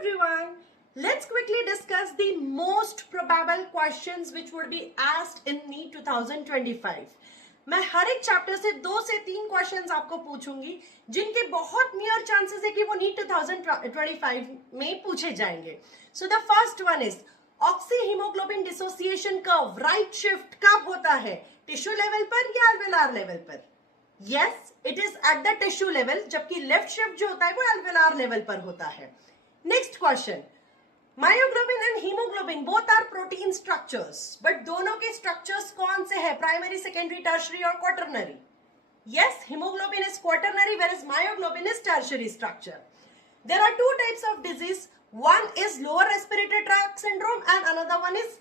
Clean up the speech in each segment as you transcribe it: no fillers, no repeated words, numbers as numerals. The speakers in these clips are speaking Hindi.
everyone. Let's quickly discuss the most probable questions which would be asked in NEET 2025. मैं हर एक चैप्टर से 2 से 3 क्वेश्चंस आपको पूछूंगी जिनके बहुत नियर चांसेस है कि वो नीट 2025 में पूछे जाएंगे. So the first one is oxy haemoglobin dissociation curve right shift कब होता है, टिश्यू लेवल पर या अल्वेलार लेवल पर? Yes, it is at the tissue level, जबकि लेफ्ट शिफ्ट जो होता है वो अल्वेलार लेवल पर होता है. Next question, myoglobin and haemoglobin both are protein structures, but दोनों के स्ट्रक्चर्स कौन से हैं, प्राइमरी, सेकेंडरी, टर्शरी और quaternary? Yes, haemoglobin is quaternary whereas myoglobin is tertiary structure. There are two types of disease. One is lower respiratory tract syndrome and another one is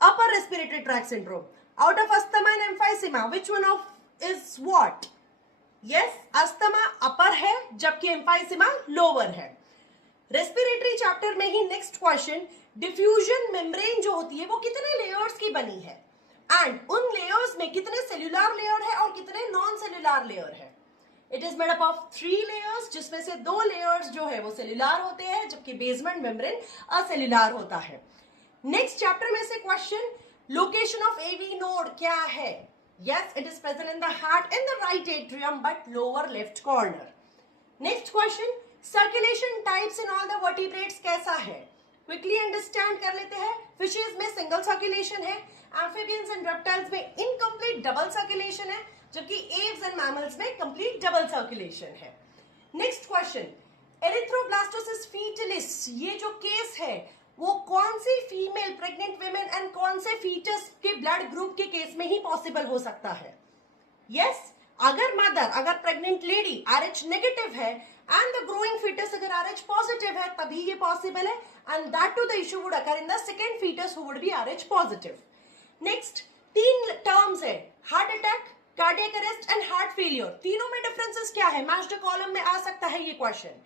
upper respiratory tract syndrome. Out of asthma and emphysema, which one of is what? Yes, asthma upper है जबकि emphysema lower है. रेस्पिरेटरी चैप्टर में ही नेक्स्ट क्वेश्चन, डिफ्यूजन मेम्ब्रेन जो होती है वो कितने लेयर्स की बनी है एंड उन लेयर्स में कितने सेल्यूलर लेयर है और कितने नॉन सेल्यूलर लेयर है? It is made up of 3 layers, जिसमें से 2 लेयर्स जो है वो सेल्यूलर होते हैं जबकि बेसमेंट मेम्ब्रेन असेल्यूलर होता है. नेक्स्ट चैप्टर में से question, location of AV node क्या है? Yes, it is present in the heart in the right atrium but lower left corner. Next question, circulation types in all the vertebrates कैसा है? क्विकली अंडरस्टैंड कर लेते हैं. फिशेस में सिंगल सर्कुलेशन है, एम्फिबियंस एंड रेप्टाइल्स में इनकम्प्लीट डबल सर्कुलेशन है, जबकि एव्स एंड मैमल्स में कंप्लीट डबल सर्कुलेशन है. नेक्स्ट क्वेश्चन, एरिथ्रोब्लास्टोसिस फीटलिस ये जो केस है वो कौन सी फीमेल प्रेग्नेंट विमेन एंड कौन से फीटस के ब्लड ग्रुप के केस में ही पॉसिबल हो सकता है? यस, अगर मदर, अगर प्रेग्नेंट लेडी RH नेगेटिव है एंड द ग्रोइंग फीटस अगर RH पॉजिटिव है तभी ये पॉसिबल है, and that too the issue would occur in the second foetus who would be RH positive. Next 3 terms है, heart attack, cardiac arrest and heart failure. तीनों में डिफरेंसेस क्या है? मैच्ड कॉलम में आ सकता है ये क्वेश्चन.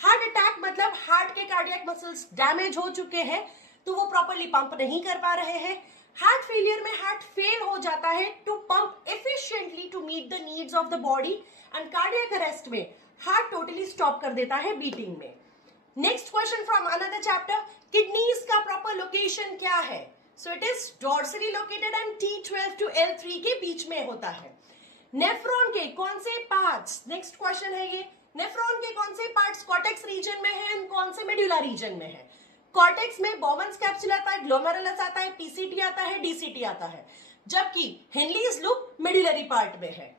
हार्ट अटैक मतलब हार्ट के कार्डियक मसल्स डैमेज हो चुके हैं तो वो प्रॉपर्ली पंप नहीं कर पा रहे हैं. हार्ट फेलियर में हार्ट फेल हो जाता है to pump efficiently to meet the needs of the body, and cardiac arrest में हार्ट टोटली स्टॉप कर देता है बीटिंग में. Next question from another chapter, kidneys का प्रॉपर लोकेशन क्या है? So it is dorsally located and T12 to L3 के बीच में होता है. नेफ्रॉन के कौन से पार्ट्स, नेक्स्ट क्वेश्चन है ये, नेफ्रॉन के कौन से पार्ट्स कॉर्टेक्स रीजन में है एंड कौन से मेडुला रीजन में है? कॉर्टेक्स में बोमन्स कैप्सूल आता है, ग्लोमेरुलस आता है, PCT आता है, DCT आता है, जबकि हेनलीज लूप मेडुलरी पार्ट में है.